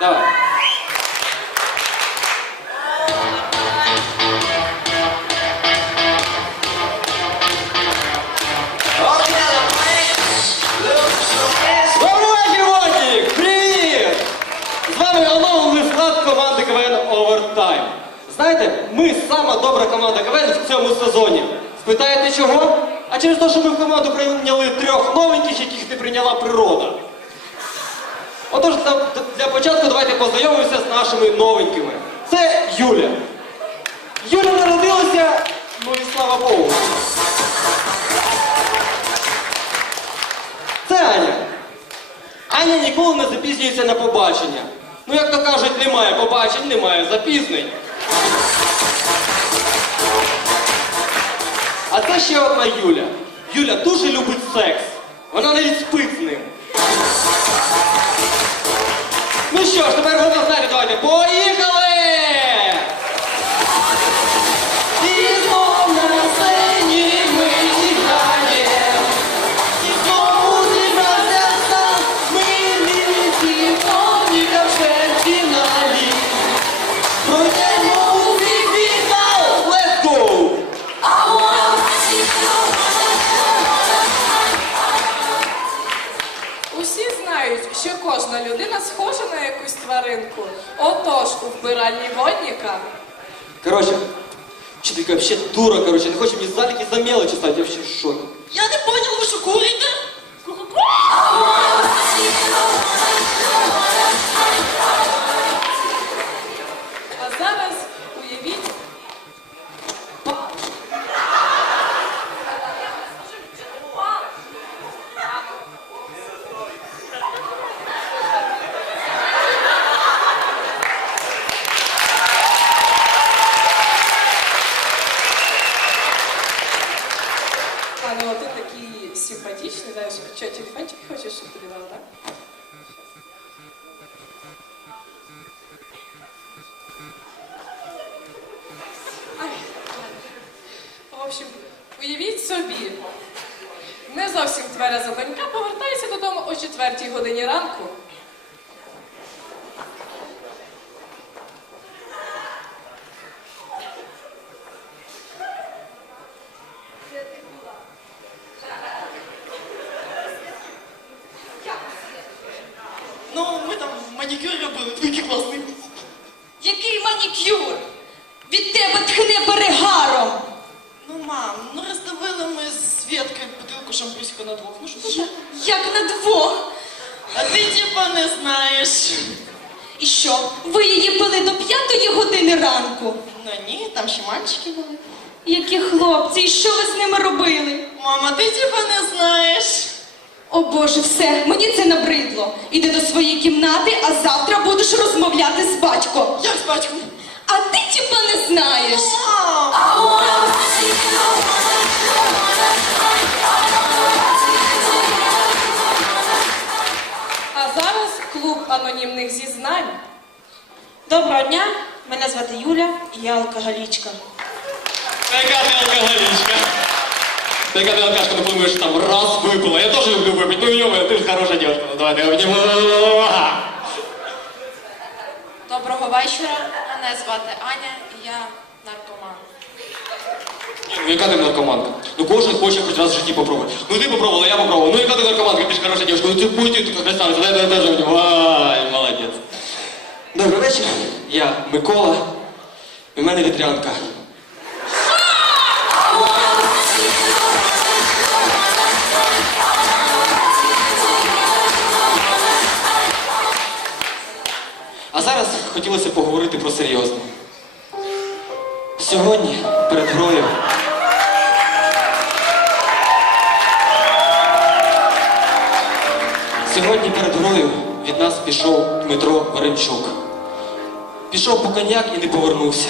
Давай. Вечір, Привіт! З вами оновлений склад команди КВН Овертайм. Знаєте, ми сама добра команда КВН в цьому сезоні. Спитаєте чого? А через те, що ми в команду прийняли трьох новеньких, яких не прийняла природа. Отож, для, для початку давайте познайомимося з нашими новенькими. Це Юля. Юля народилася, ну і слава Богу. Це Аня. Аня ніколи не запізнюється на побачення. Ну, як то кажуть, немає побачень, немає запізнень. А це ще одна Юля. Юля дуже любить секс. Вона навіть спить з ним. Ну що ж, тепер ви знаєте, давайте. Поїхали! Тваринку. Отож, у вбиральні водника. Короче, вчителька вообще дура, короче, не хочет мне залики за мелочи ставить, я вообще в шоке. Я не понял, вы что, курите? В общем, уявіть собі, не зовсім твереза донька повертається додому о четвертій годині ранку. Ну, ми там манікюр робили, такий класний. Який манікюр? Від тебе тхне перегаром. Ну, ну роздавили ми з Свєткою бутилку шампуську на двох. Ну що це? Як на двох. А ти типа не знаєш. І що? Ви її пили до п'ятої години ранку? Ну ні, там ще мальчики були. Які хлопці, і що ви з ними робили? Мама, ти типа не знаєш. О Боже, все, мені це набридло. Іди до своєї кімнати, а завтра будеш розмовляти з батьком. Як з батьком? А ти типа не знаєш. Мам! А зараз клуб анонімних зізнань. Доброго дня, мене звати Юля, і я алкоголічка. Яка ти алкоголичка? Та яка ти алкашка, ну думаєш, там раз випила. Я теж люблю випити. Ну, йома, ти ж хороша дівчинка. Ну, давай, давай, давай. Доброго вечора. Мене звати Аня, і я наркоман. Ну, яка ти наркоманка? Ну, кожен хоче хоч раз в житті попробувати. Ну, ти попробувала, я попробував. Ну, яка ти наркоманка, ти хороша дівчинка. Ну, ти будь ти красавиця, дай, дай, дай, дай, Вай, молодець. Добрий вечір, я Микола. І в мене вітрянка. А зараз хотілося поговорити про серйозне. Сьогодні перед грою. Сьогодні перед грою від нас пішов Дмитро Ремчук. Пішов по коньяк і не повернувся.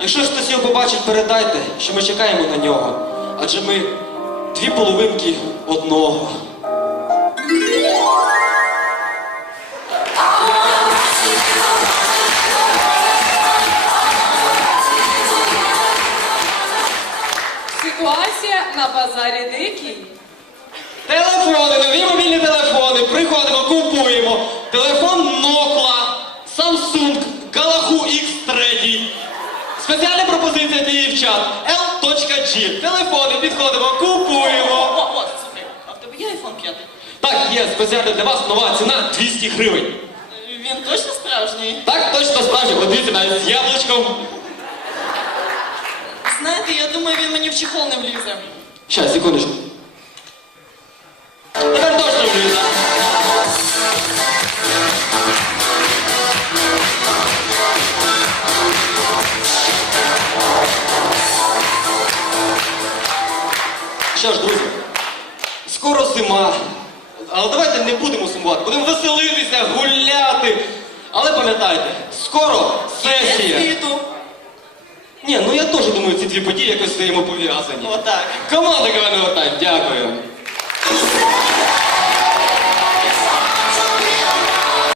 Якщо хтось його побачить, передайте, що ми чекаємо на нього. Адже ми дві половинки одного. Вася на базарі дикий. Телефони, нові мобільні телефони. Приходимо, купуємо. Телефон Nokia, Samsung, Galahu X3. Спеціальна пропозиція для дівчат. L.G. Телефони підходимо, купуємо. О, о, слухай, а в тебе є iPhone 5? Так, є, спеціально для вас нова ціна 200 гривень. Він точно справжній? Так, точно справжній. Подивіться навіть з яблучком. Знаєте, я думаю, він мені в чехол не влізе. Щас, секундочку. Тепер точно влізе. Що ж, друзі, скоро зима. Але давайте не будемо сумувати, будемо веселитися, гуляти. Але пам'ятайте, скоро сесія. Світу. Ні, ну я теж думаю, ці дві події якось взаємопов'язані. Отак. Команда КВН Овертайм, дякую.